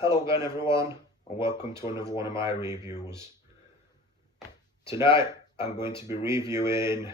Hello again everyone, and welcome to another one of my reviews. Tonight I'm going to be reviewing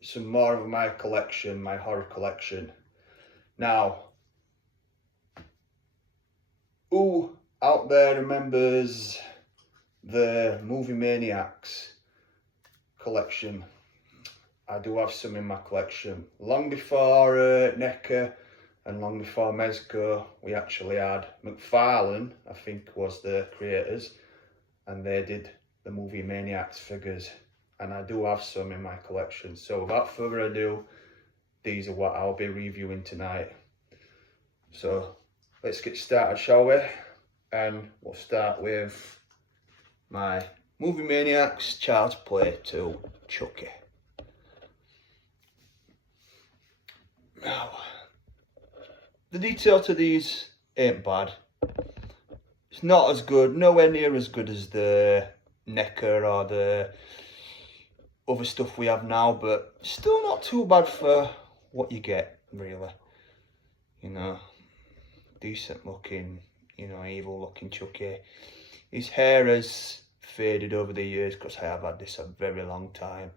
some more of my collection, my horror collection. Now, who out there remembers the Movie Maniacs collection? I do have some in my collection. Long before NECA and long before Mezco, we actually had McFarlane, I think was the creators, and they did the Movie Maniacs figures, and I do have some in my collection. So without further ado, these are what I'll be reviewing tonight. So let's get started, shall we? And we'll start with my Movie Maniacs Child's Play 2 Chucky. Now, the detail to these ain't bad. It's not as good, nowhere near as good as the NECA or the other stuff we have now, but still not too bad for what you get, really. You know, decent looking, evil looking Chucky. His hair has faded over the years because I have had this a very long time.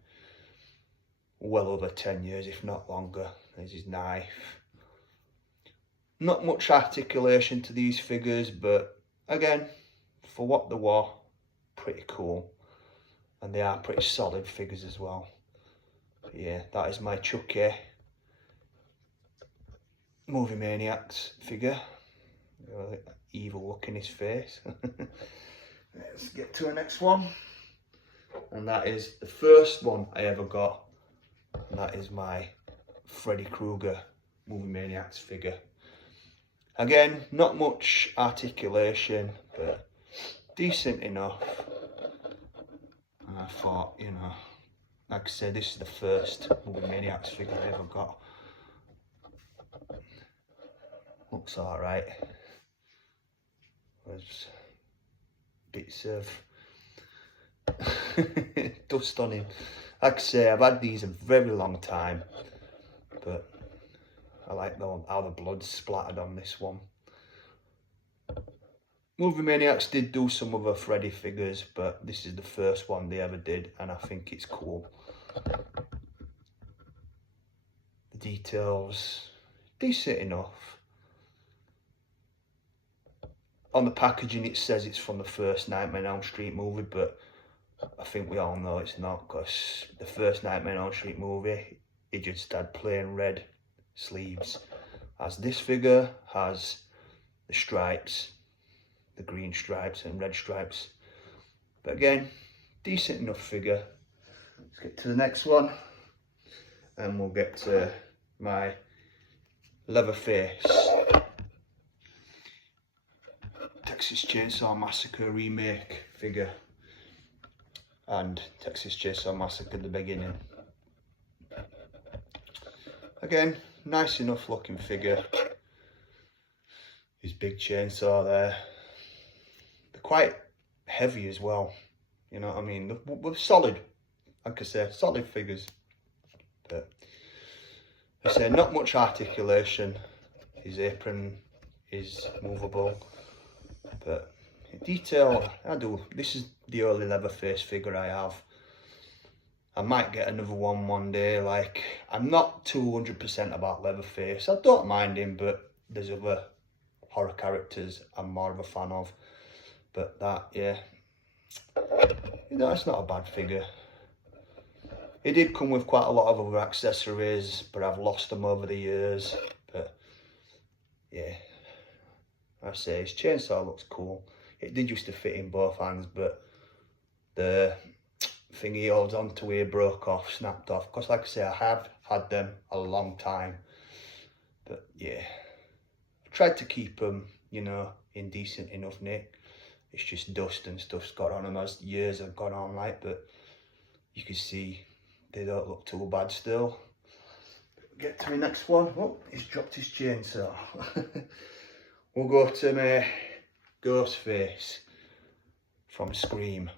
Well over 10 years, if not longer. There's his knife. Not much articulation to these figures, but again, for what they were, pretty cool. And they are pretty solid figures as well. But yeah, that is my Chucky Movie Maniacs figure. Really evil look in his face. Let's get to the next one. And that is the first one I ever got. And that is my Freddy Krueger Movie Maniacs figure. Again, not much articulation, but decent enough. And I thought, like I said, this is the first Movie Maniacs figure I ever got. Looks alright. There's bits of dust on him. Like I say, I've had these a very long time, but I like how the blood's splattered on this one. Movie Maniacs did do some other Freddy figures, but this is the first one they ever did, and I think it's cool. The details, decent enough. On the packaging it says it's from the first Nightmare on Elm Street movie, but I think we all know it's not, because the first Nightmare on Elm Street movie, it just had plain red sleeves. As this figure has the stripes, the green stripes and red stripes. But again, decent enough figure. Let's get to the next one, and we'll get to my Leatherface Texas Chainsaw Massacre remake figure. And Texas Chainsaw Massacre at the beginning. Again, nice enough looking figure. His big chainsaw there. They're quite heavy as well. You know what I mean? They're solid. Like I say, solid figures. But I say, not much articulation. His apron is movable. But detail, this is the only Leatherface figure I have. I might get another one day. Like, I'm not 200% about Leatherface. I don't mind him, but there's other horror characters I'm more of a fan of. But that, yeah, it's not a bad figure. It did come with quite a lot of other accessories, but I've lost them over the years. But yeah, I say his chainsaw looks cool. It did used to fit in both hands, but the thing he holds onto here broke off, snapped off. Because like I say, I have had them a long time. But yeah, I tried to keep them, in decent enough nick. It's just dust and stuff's got on them as years have gone on, but you can see they don't look too bad still. Get to my next one. Oh, he's dropped his chainsaw. We'll go to my Ghostface from Scream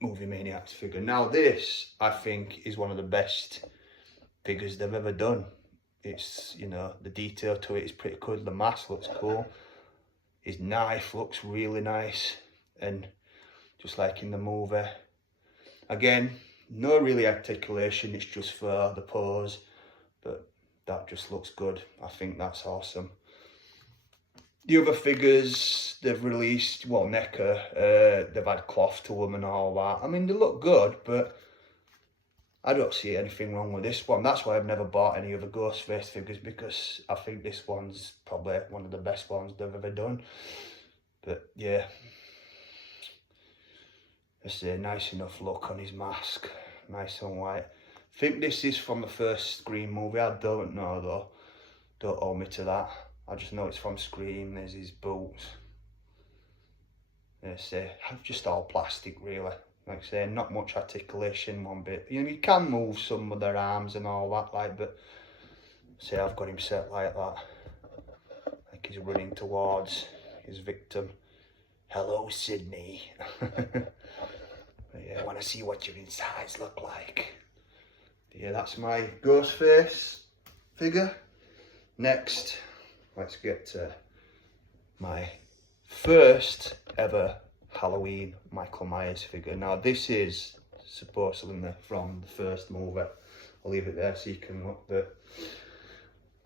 Movie Maniacs figure. Now this, I think, is one of the best figures they've ever done. It's, the detail to it is pretty good. The mask looks cool. His knife looks really nice, and just like in the movie. Again, no really articulation, it's just for the pose, but that just looks good. I think that's awesome. The other figures they've released, well, NECA, they've had cloth to them and all that. I mean, they look good, but I don't see anything wrong with this one. That's why I've never bought any other Ghostface figures, because I think this one's probably one of the best ones they've ever done. But yeah, it's a nice enough look on his mask, nice and white. I think this is from the first Scream movie. I don't know though, don't hold me to that. I just know it's from Scream. There's his boots. It's just all plastic really. Like I say, not much articulation one bit. You know, you can move some of their arms and all that, like, but say I've got him set like that. Like he's running towards his victim. Hello, Sydney. Yeah, I want to see what your insides look like. Yeah, that's my Ghostface figure. Next, let's get to my first ever Halloween Michael Myers figure. Now this is supposedly from the first movie. I'll leave it there so you can look.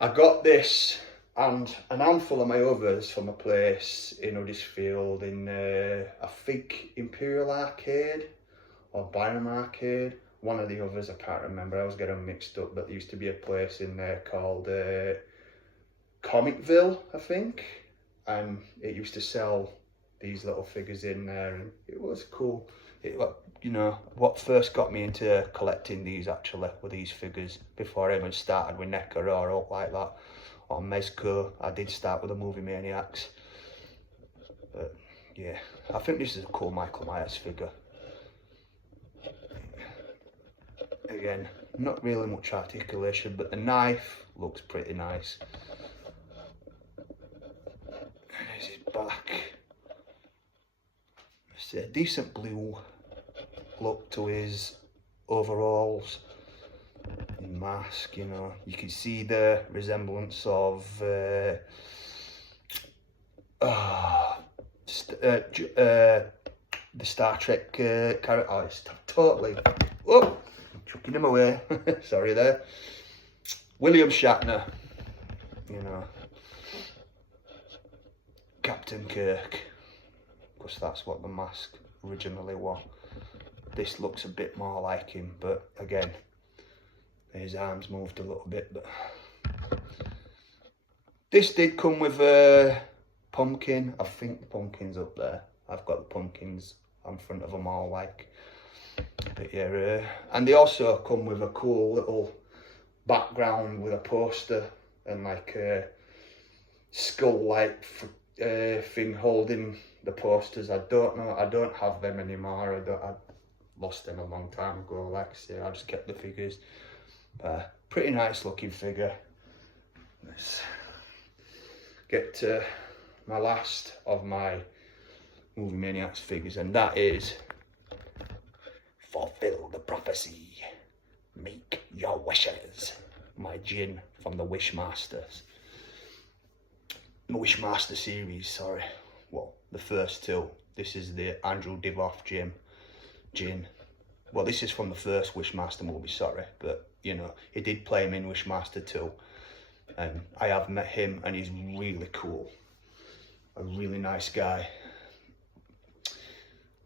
I got this and an handful of my others from a place in Huddersfield in I think Imperial Arcade or Byram Arcade. One of the others, I can't remember, I always get them mixed up, but there used to be a place in there called Comicville, I think, and it used to sell these little figures in there, and it was cool. You know, what first got me into collecting these actually were these figures. Before I even started with NECA or up like that, or Mezco, I did start with the Movie Maniacs. But yeah, I think this is a cool Michael Myers figure. Again, not really much articulation, but the knife looks pretty nice. And there's his back. It's a decent blue look to his overalls and mask, you know. You can see the resemblance of the Star Trek character. Oh, it's totally... Oh! Chucking him away. Sorry there. William Shatner, you know, Captain Kirk, because that's what the mask originally was. This looks a bit more like him, but again, his arms moved a little bit. But this did come with a pumpkin. I think the pumpkin's up there. I've got the pumpkins in front of them all, like. But yeah, and they also come with a cool little background with a poster and like a skull-like thing holding the posters. I don't know, I don't have them anymore. I lost them a long time ago, like I say. I just kept the figures. Pretty nice looking figure. Let's get to my last of my Movie Maniacs figures, and that is Fulfill the Prophecy, Make Your Wishes. My Djinn from the Wishmasters. The Wishmaster series, sorry. Well, the first two. This is the Andrew Divoff Djinn. Well, this is from the first Wishmaster movie, sorry. But, you know, he did play him in Wishmaster 2. And I have met him and he's really cool. A really nice guy.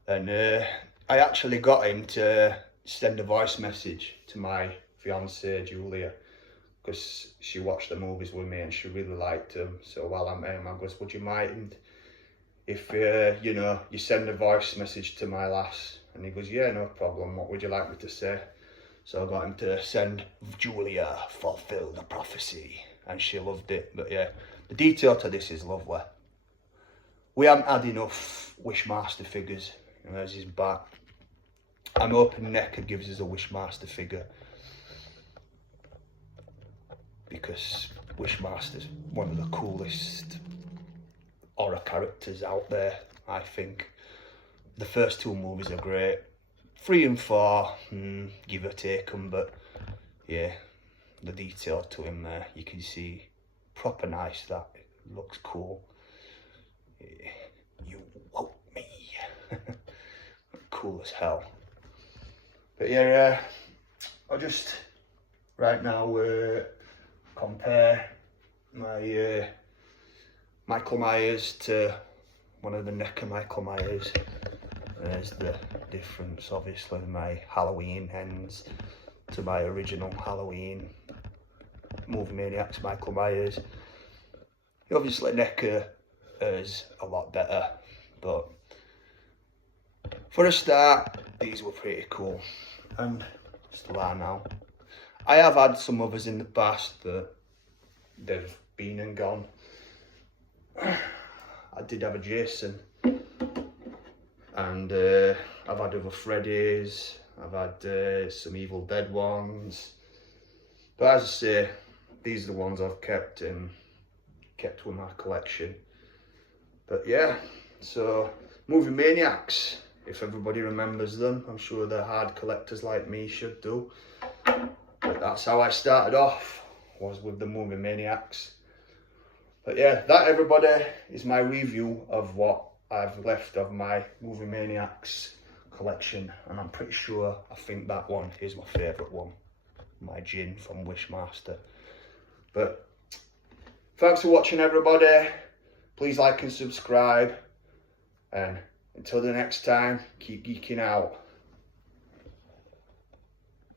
And I actually got him to send a voice message to my fiancée Julia, because she watched the movies with me and she really liked them. So while I'm at him, I goes, would you mind if you know, you send a voice message to my lass? And he goes, yeah, no problem, what would you like me to say? So I got him to send Julia, fulfill the prophecy, and she loved it. But yeah, the detail to this is lovely. We haven't had enough Wishmaster figures. And there's his back. I'm hoping NECA gives us a Wishmaster figure, because Wishmaster's one of the coolest horror characters out there, I think. The first two movies are great. 3 and 4, give or take them, but yeah, the detail to him there, you can see proper nice. That looks cool. You woke me. Cool as hell. But yeah, I'll just right now compare my Michael Myers to one of the NECA Michael Myers. There's the difference, obviously, my Halloween ends to my original Halloween Movie Maniacs Michael Myers. Obviously NECA is a lot better, but for a start, these were pretty cool, and still are now. I have had some others in the past, but they've been and gone. I did have a Jason, and I've had other Freddy's, I've had some Evil Dead ones, but as I say, these are the ones I've kept with my collection. But yeah, so Movie Maniacs, if everybody remembers them, I'm sure the hard collectors like me should do. But that's how I started off, was with the Movie Maniacs. But yeah, that, everybody, is my review of what I've left of my Movie Maniacs collection, and I'm pretty sure I think that one is my favourite one, my gin from Wishmaster. But thanks for watching, everybody. Please like and subscribe, and until the next time, keep geeking out.